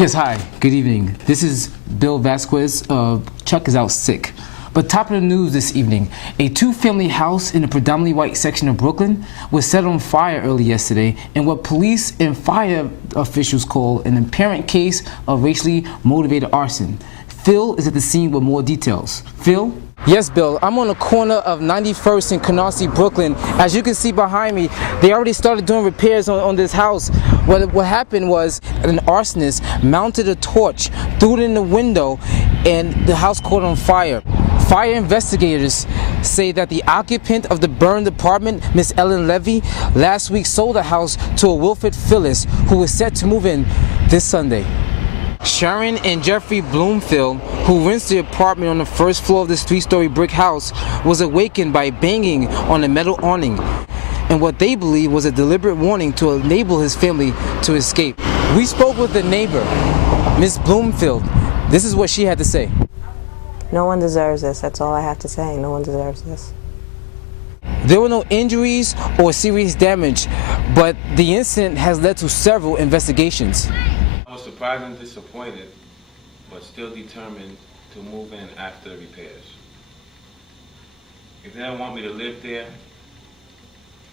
Yes, hi, good evening. This is Bill Vasquez. Chuck is out sick. But top of the news this evening, a two-family house in a predominantly white section of Brooklyn was set on fire early yesterday in what police and fire officials call an apparent case of racially motivated arson. Phil is at the scene with more details. Phil? Yes, Bill. I'm on the corner of 91st and Canarsie, Brooklyn. As you can see behind me, they already started doing repairs on this house. What happened was an arsonist mounted a torch, threw it in the window, and the house caught on fire. Fire investigators say that the occupant of the burned apartment, Miss Ellen Levy, last week sold the house to a Wilfred Phyllis who was set to move in this Sunday. Sharon and Jeffrey Bloomfield, who rents the apartment on the first floor of this three-story brick house, was awakened by banging on a metal awning and what they believe was a deliberate warning to enable his family to escape. We spoke with the neighbor, Miss Bloomfield. This is what she had to say. No one deserves this. That's all I have to say. No one deserves this. There were no injuries or serious damage, but the incident has led to several investigations. I was surprised and disappointed, but still determined to move in after the repairs. If they don't want me to live there,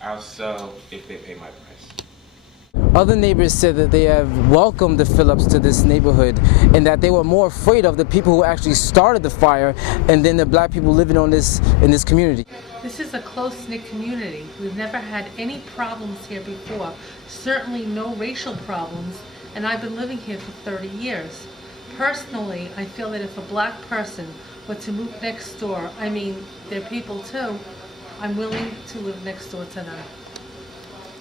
I'll sell if they pay my price. Other neighbors said that they have welcomed the Phillips to this neighborhood and that they were more afraid of the people who actually started the fire and then the black people living in this community. This is a close-knit community. We've never had any problems here before, certainly no racial problems, and I've been living here for 30 years. Personally, I feel that if a black person were to move next door, I mean, they're people too, I'm willing to live next door to them.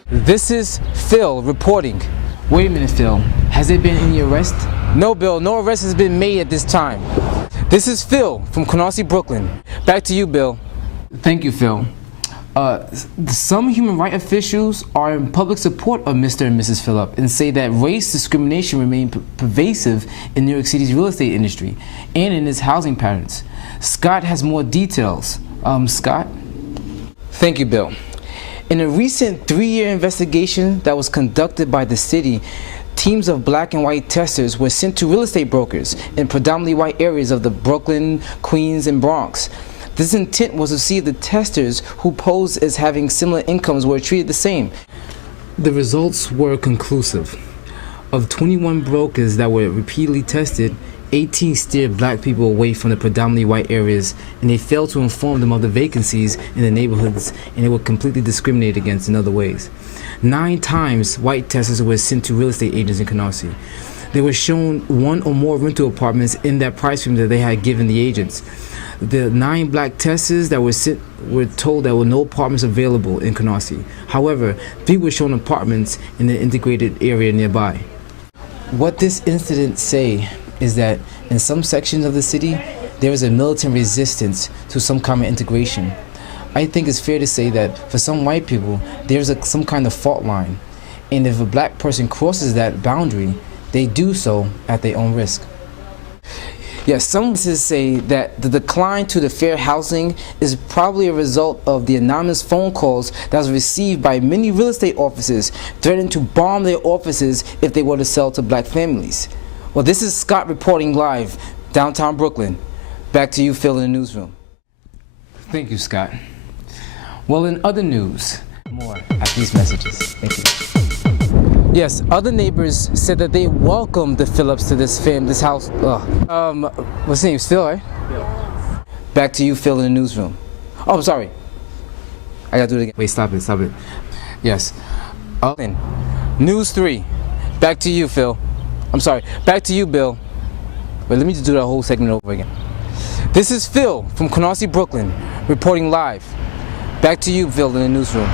This is Phil reporting. Wait a minute, Phil. Has there been any arrest? No, Bill. No arrest has been made at this time. This is Phil from Canarsie, Brooklyn. Back to you, Bill. Thank you, Phil. Some human rights officials are in public support of Mr. and Mrs. Phillip and say that race discrimination remains pervasive in New York City's real estate industry and in its housing patterns. Scott has more details. Scott? Thank you, Bill. In a recent 3-year investigation that was conducted by the city, teams of black and white testers were sent to real estate brokers in predominantly white areas of the Brooklyn, Queens, and Bronx. This intent was to see if the testers who posed as having similar incomes were treated the same. The results were conclusive. Of 21 brokers that were repeatedly tested, 18 steered black people away from the predominantly white areas, and they failed to inform them of the vacancies in the neighborhoods, and they were completely discriminated against in other ways. 9 times white testers were sent to real estate agents in Canarsie. They were shown 1 or more rental apartments in that price range that they had given the agents. The 9 black testers that were sent were told there were no apartments available in Canarsie. However, 3 were shown apartments in the integrated area nearby. What this incident say is that in some sections of the city, there is a militant resistance to some kind of integration. I think it's fair to say that for some white people, there's some kind of fault line. And if a black person crosses that boundary, they do so at their own risk. Yes, some witnesses say that the decline to the fair housing is probably a result of the anonymous phone calls that was received by many real estate offices threatening to bomb their offices if they were to sell to black families. Well, this is Scott reporting live, downtown Brooklyn. Back to you, Phil, in the newsroom. Thank you, Scott. Well, in other news, more after these messages. Thank you. Yes, other neighbors said that they welcomed the Phillips to this house. What's his name? Phil, right? Yeah. Back to you, Phil, in the newsroom. Oh, I'm sorry. I gotta do it again. Wait, stop it. Yes. News 3. Back to you, Phil. I'm sorry, back to you, Bill. But let me just do that whole segment over again. This is Phil from Canarsie, Brooklyn, reporting live. Back to you, Phil, in the newsroom.